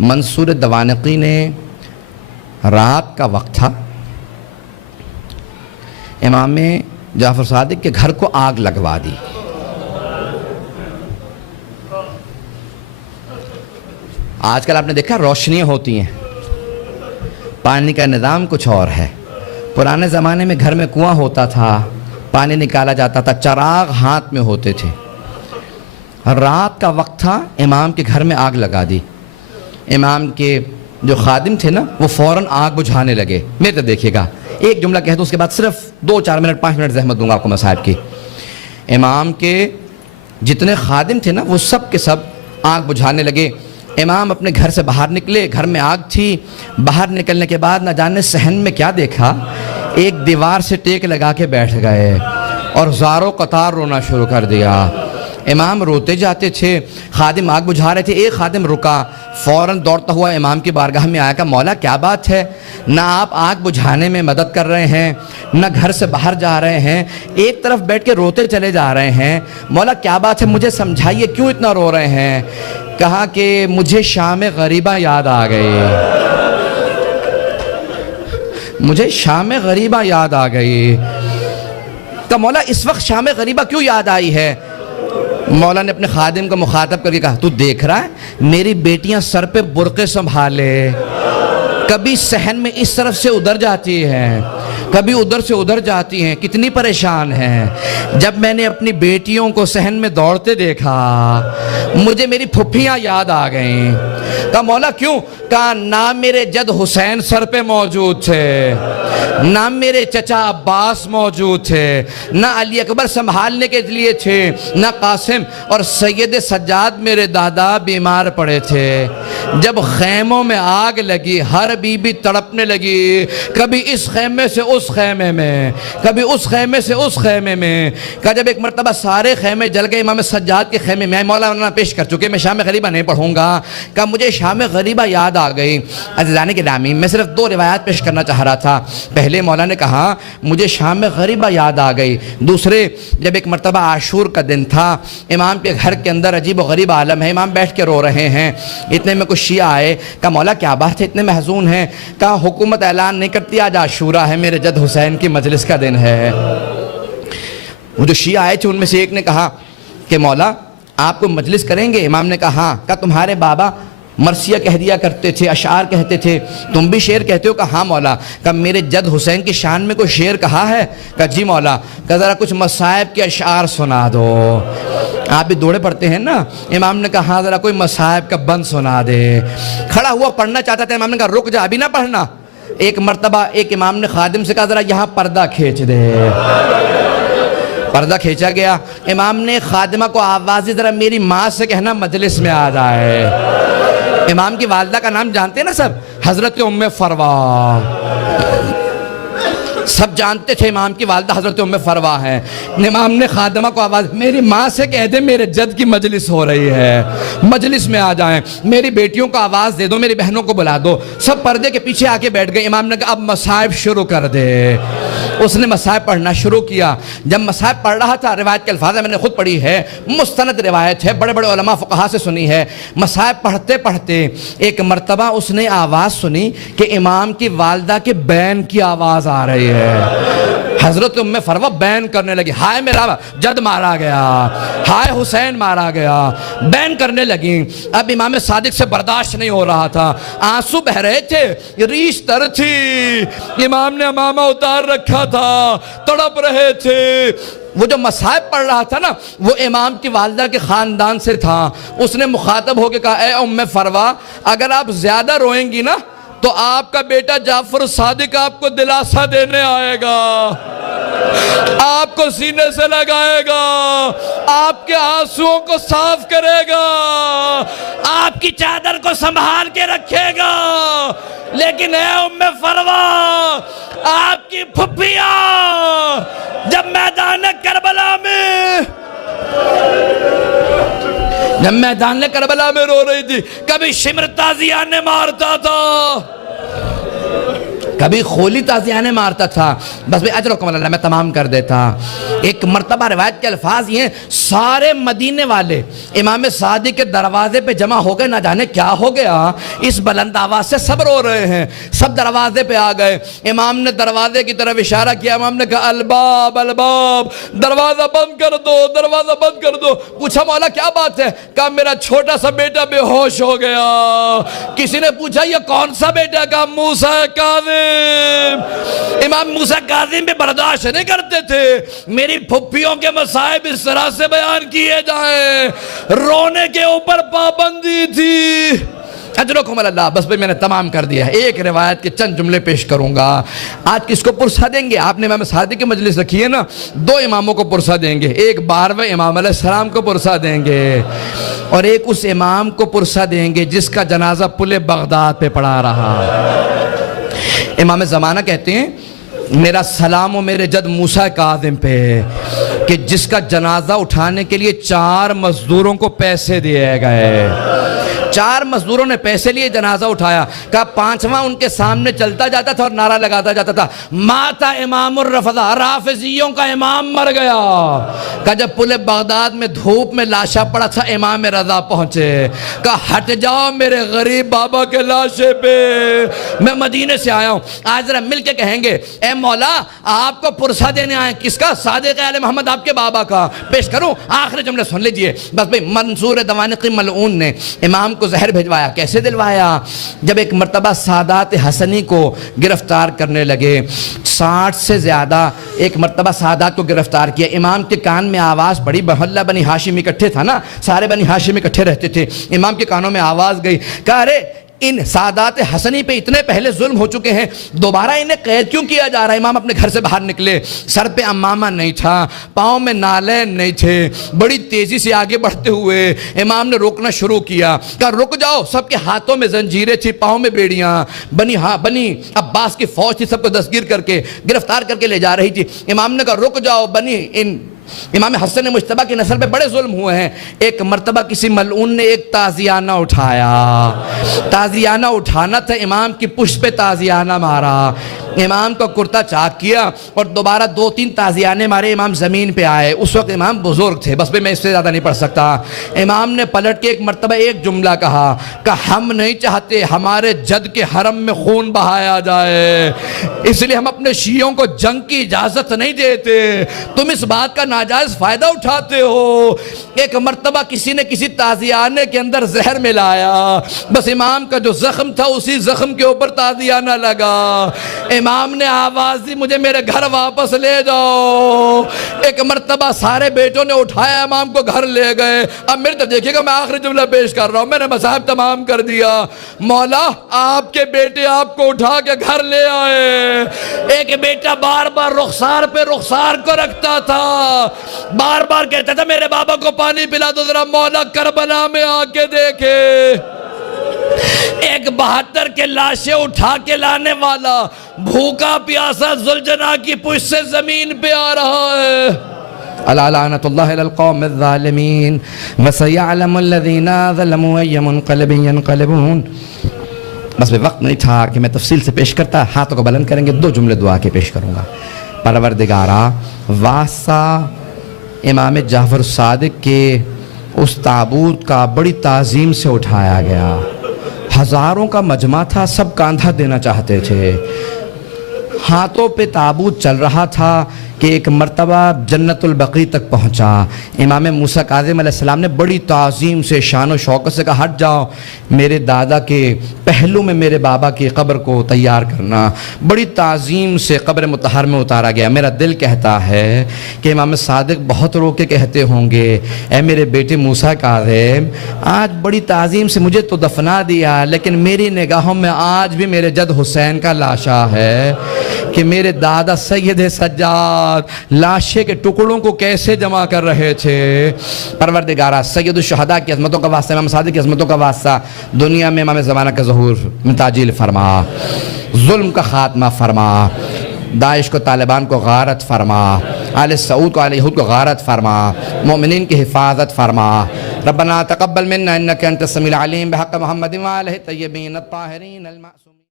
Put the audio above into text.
منصور دوانقی نے رات کا وقت تھا، امام جعفر صادق کے گھر کو آگ لگوا دی۔ آج کل آپ نے دیکھا روشنیاں ہوتی ہیں، پانی کا نظام کچھ اور ہے۔ پرانے زمانے میں گھر میں کنواں ہوتا تھا، پانی نکالا جاتا تھا، چراغ ہاتھ میں ہوتے تھے۔ رات کا وقت تھا، امام کے گھر میں آگ لگا دی۔ امام کے جو خادم تھے نا، وہ فوراً آگ بجھانے لگے۔ میرے تو دیکھیے گا، ایک جملہ کہہ دوں، اس کے بعد صرف 2-4 منٹ 5 منٹ زحمت دوں گا آپ کو مصائب کی۔ امام کے جتنے خادم تھے نا، وہ سب کے سب آگ بجھانے لگے۔ امام اپنے گھر سے باہر نکلے، گھر میں آگ تھی۔ باہر نکلنے کے بعد نہ جانے صحن میں کیا دیکھا، ایک دیوار سے ٹیک لگا کے بیٹھ گئے اور زاروں قطار رونا شروع کر دیا۔ امام روتے جاتے تھے، خادم آگ بجھا رہے تھے۔ ایک خادم رکا، فوراً دوڑتا ہوا امام کی بارگاہ میں آیا، کہا مولا کیا بات ہے، نہ آپ آگ بجھانے میں مدد کر رہے ہیں، نہ گھر سے باہر جا رہے ہیں، ایک طرف بیٹھ کے روتے چلے جا رہے ہیں، مولا کیا بات ہے، مجھے سمجھائیے کیوں اتنا رو رہے ہیں۔ کہا کہ مجھے شام غریبہ یاد آ گئی، مجھے شام غریبہ یاد آ گئی۔ کہا مولا اس وقت شام غریبہ کیوں یاد آئی ہے؟ مولا نے اپنے خادم کو مخاطب کر کے کہا، تو دیکھ رہا ہے میری بیٹیاں سر پہ برقعے سنبھالے، کبھی صحن میں اس طرف سے ادھر جاتی ہیں، کبھی ادھر سے ادھر جاتی ہیں، کتنی پریشان ہیں۔ جب میں نے اپنی بیٹیوں کو صحن میں دوڑتے دیکھا، مجھے میری پھپھیاں یاد آ گئیں۔ کہا مولا کیوں؟ کہا نہ میرے جد حسین سر پہ موجود تھے، نہ میرے چچا عباس موجود تھے، نہ علی اکبر سنبھالنے کے لیے تھے، نہ قاسم، اور سید سجاد میرے دادا بیمار پڑے تھے۔ جب خیموں میں آگ لگی، ہر بی بی تڑپنے لگی، کبھی اس خیمے سے اس خیمے میں، کبھی اس خیمے سے اس خیمے میں۔ کہا جب ایک مرتبہ سارے خیمے جل گئے، امام سجاد کے خیمے میں، مولانا پیش کر چکے، میں شام غریبہ نہیں پڑھوں گا۔ کہا مجھے شام غریبہ یاد آ گئی۔ عزیزان گرامی، میں صرف 2 روایات پیش کرنا چاہ رہا تھا۔ پہلے مولا نے کہا مجھے شام غریبہ یاد آ گئی۔ دوسرے، جب ایک مرتبہ عاشور کا دن تھا، امام کے گھر کے اندر عجیب و غریب عالم ہے، امام بیٹھ کے رو رہے ہیں۔ اتنے میں کچھ شیعہ آئے، کہا مولا کیا بات ہے، اتنے محزون ہیں؟ کہا حکومت اعلان نہیں کرتی آج عاشورہ ہے، میرے جد حسین کی مجلس کا دن ہے۔ وہ جو شیعہ آئے تھے ان میں سے ایک نے کہا کہ مولا آپ کو مجلس کریں گے؟ امام نے کہا ہاں۔ کہا تمہارے بابا مرثیہ کہہ دیا کرتے تھے، اشعار کہتے تھے، تم بھی شعر کہتے ہو؟ کہا ہاں مولا۔ کہا میرے جد حسین کی شان میں کوئی شعر کہا ہے؟ کہا جی مولا۔ کہا ذرا کچھ مصائب کے اشعار سنا دو، آپ بھی دوڑے پڑتے ہیں نا۔ امام نے کہا ہاں ذرا کوئی مصائب کا بند سنا دے۔ کھڑا ہوا پڑھنا چاہتا تھا، امام نے کہا رک جا، ابھی نہ پڑھنا۔ ایک مرتبہ ایک امام نے خادم سے کہا ذرا یہاں پردہ کھینچ دے۔ پردہ کھینچا گیا۔ امام نے خادمہ کو آوازی ذرا میری ماں سے کہنا مجلس میں آ جائے۔ امام کی والدہ کا نام جانتے ہیں نا سب، حضرت ام فروا، سب جانتے تھے امام کی والدہ حضرت ام فروا ہے۔ امام نے خادمہ کو آواز، میری ماں سے کہہ دے میرے جد کی مجلس ہو رہی ہے، مجلس میں آ جائیں، میری بیٹیوں کو آواز دے دو، میری بہنوں کو بلا دو۔ سب پردے کے پیچھے آ کے بیٹھ گئے۔ امام نے کہا اب مصائب شروع کر دے۔ اس نے مصائب پڑھنا شروع کیا۔ جب مصائب پڑھ رہا تھا، روایت کے الفاظ میں نے خود پڑھی ہے، مستند روایت ہے، بڑے بڑے علماء فقہا سے سنی ہے۔ مصائب پڑھتے پڑھتے ایک مرتبہ اس نے آواز سنی کہ امام کی والدہ کے بین کی آواز آ رہی ہے۔ حضرت ام فروا بین کرنے لگی، ہائے میرا جد مارا گیا، ہائے حسین مارا گیا، بین کرنے لگی۔ اب امام صادق سے برداشت نہیں ہو رہا تھا، آنسو بہ رہے تھے، ریش تر تھی، امام نے امامہ اتار رکھا تھا، تڑپ رہے تھے۔ وہ جو مصائب پڑھ رہا تھا نا، وہ امام کی والدہ کے خاندان سے تھا۔ اس نے مخاطب ہو کے کہا اے ام فروا، اگر آپ زیادہ روئیں گی نا تو آپ کا بیٹا جعفر صادق آپ کو دلاسا دینے آئے گا، آپ کو سینے سے لگائے گا، آپ کے آنسوؤں کو صاف کرے گا، آپ کی چادر کو سنبھال کے رکھے گا۔ لیکن اے ام فروا، آپ کی پھپھیاں جب میدان کربلا میں رو رہی تھی، کبھی شمر تازیانے مارتا تھا، کبھی خولی تازیانے مارتا تھا، بس بھئی اجرکم اللہ میں تمام کر دیتا۔ ایک مرتبہ روایت کے الفاظ یہ ہیں، سارے مدینے والے امام صادق کے دروازے پہ جمع ہو گئے، نہ جانے کیا ہو گیا، اس بلند آواز سے سب رو رہے ہیں، سب دروازے پہ آ گئے۔ امام نے دروازے کی طرف اشارہ کیا، امام نے کہا الباب الباب، دروازہ بند کر دو، دروازہ بند کر دو۔ پوچھا مولا کیا بات ہے؟ کہا میرا چھوٹا سا بیٹا بے ہوش ہو گیا۔ کسی نے پوچھا یہ کون سا بیٹا؟ کہا موسیٰ کاظم۔ امام موسیٰ کاظم بھی برداشت نہیں کرتے تھے میری پھپھیوں کے مصائب اس طرح سے بیان کیے جائیں، رونے کے اوپر پابندی تھی۔ اجرکم اللہ، بس بھئی میں نے تمام کر دیا ہے۔ ایک روایت کے چند جملے پیش کروں گا، آج کس کو پرسہ دیں گے؟ آپ نے امام صادق کی مجلس رکھی ہے نا، دو اماموں کو پرسہ دیں گے، ایک 12ویں امام علیہ السلام کو پرسہ دیں گے اور ایک اس امام کو پرسہ دیں گے جس کا جنازہ پل بغداد پہ پڑا رہا۔ امام زمانہ کہتے ہیں میرا سلام و میرے جد موسیٰ کاظم پہ کہ جس کا جنازہ اٹھانے کے لیے 4 مزدوروں کو پیسے دیے گئے، 4 مزدوروں نے پیسے لیے جنازہ اٹھایا۔ کہا 5واں ان کے سامنے چلتا جاتا تھا اور نعرہ لگاتا جاتا تھا ماتا امام الرفضہ، رافضیوں کا امام مر گیا۔ کہا جب پل بغداد میں دھوپ میں لاشا پڑا تھا امام رضا پہنچے، کہا ہٹ جاؤ میرے غریب بابا کے لاشے پہ، میں مدینے سے آیا ہوں۔ آج ذرا مل کے کہیں گے اے مولا آپ کو پرسہ دینے آئے، کس کا؟ صادق آل محمد آپ کے بابا کا۔ پیش کروں آخری جملے سن لیجئے بس بھئی۔ منصور دوانقی ملعون نے امام کو زہر بھجوایا، کیسے دلوایا؟ جب ایک مرتبہ سادات حسنی کو گرفتار کرنے لگے، 60 سے زیادہ ایک مرتبہ سادات کو گرفتار کیا، امام کے کان میں آواز پڑی، محلہ بنی ہاشم اکٹھے تھا نا، سارے بنی ہاشم اکٹھے رہتے تھے، امام کے کانوں میں آواز گئی، کہا ارے ان سادات حسنی پہ اتنے پہلے ظلم ہو چکے ہیں، دوبارہ انہیں قید کیوں کیا جا رہا ہے؟ امام اپنے گھر سے باہر نکلے، سر پہ امامہ نہیں تھا، پاؤں میں نالین نہیں تھے، بڑی تیزی سے آگے بڑھتے ہوئے امام نے روکنا شروع کیا، کہا رک جاؤ۔ سب کے ہاتھوں میں زنجیریں تھی، پاؤں میں بیڑیاں، بنی عباس کی فوج تھی، سب کو دستگیر کر کے گرفتار کر کے لے جا رہی تھی۔ امام نے کہا رک جاؤ، امام حسن مجتبیٰ کی نسل پہ بڑے ظلم ہوئے ہیں۔ ایک مرتبہ کسی ملعون نے ایک تازیانہ اٹھایا، تازیانہ اٹھانا تھا، امام کی پشت پہ تازیانہ مارا، امام کا کرتا چاک کیا اور دوبارہ 2-3 تازیانے مارے، امام زمین پہ آئے۔ اس وقت امام بزرگ تھے، بس میں اس سے زیادہ نہیں پڑھ سکتا۔ امام نے پلٹ کے ایک مرتبہ ایک جملہ کہا کہ ہم نہیں چاہتے ہمارے جد کے حرم میں خون بہایا جائے، اس لیے ہم اپنے شیعوں کو جنگ کی اجازت نہیں دیتے، تم اس بات کا ناجائز فائدہ اٹھاتے ہو۔ ایک مرتبہ کسی نے کسی تازیانے کے اندر زہر ملایا، بس امام کا جو زخم تھا اسی زخم کے اوپر تازیانہ لگا، امام نے آواز دی مجھے میرے گھر واپس لے جاؤ۔ ایک مرتبہ سارے بیٹوں نے اٹھایا، امام کو گھر لے گئے۔ اب میرے تو دیکھیے گا میں آخری جملہ پیش کر رہا ہوں، میں نے مصاحب تمام کر دیا۔ مولا آپ کے بیٹے آپ کو اٹھا کے گھر لے آئے، ایک بیٹا بار بار رخسار پہ رخسار کو رکھتا تھا، بار بار کہتا تھا میرے بابا کو پانی پلا دو ذرا، مولا کربلا میں آ کے دیکھے۔ ایک 72 کے لاشیں اٹھا کے لانے والا بھوکا پیاسا ذوالجناح کی پشت سے زمین پہ آ رہا ہے۔ الا لعنت اللہ علی القوم الظالمین وسیعلم الذین ظلموا ای منقلب ینقلبون۔ بس میں وقت نہیں تھا کہ میں تفصیل سے پیش کرتا، ہاتھوں کو بلند کریں گے، 2 جملے دعا کے پیش کروں گا۔ پروردگارا واسطہ امام جعفر صادق کے اس تابوت کا بڑی تعظیم سے اٹھایا گیا، ہزاروں کا مجمع تھا، سب کاندھا دینا چاہتے تھے، ہاتھوں پہ تابوت چل رہا تھا کہ ایک مرتبہ جنت البقیع تک پہنچا۔ امام موسیٰ کاظم علیہ السلام نے بڑی تعظیم سے شان و شوکت سے کہا ہٹ جاؤ، میرے دادا کے پہلو میں میرے بابا کی قبر کو تیار کرنا۔ بڑی تعظیم سے قبر مطہر میں اتارا گیا۔ میرا دل کہتا ہے کہ امام صادق بہت رو کے کہتے ہوں گے اے میرے بیٹے موسیٰ کاظم، آج بڑی تعظیم سے مجھے تو دفنا دیا، لیکن میری نگاہوں میں آج بھی میرے جد حسین کا لاشا ہے کہ میرے دادا سید سجاد لاشے کے ٹکڑوں کو کیسے جمع کر رہے تھے۔ پروردگارہ سید الشہداء کی عظمتوں کا واسطہ، امام صادق کی عظمتوں کا واسطہ، دنیا میں امام زمانہ کا ظہور میں تعجیل فرما، ظلم کا خاتمہ فرما، داعش کو طالبان کو غارت فرما، آل سعود کو آل یہود کو غارت فرما، مومنین کی حفاظت فرما۔ ربنا تقبل منا انک انت السمیع العلیم بحق محمد وآلہ الطیبین الطاہرین المعصومین۔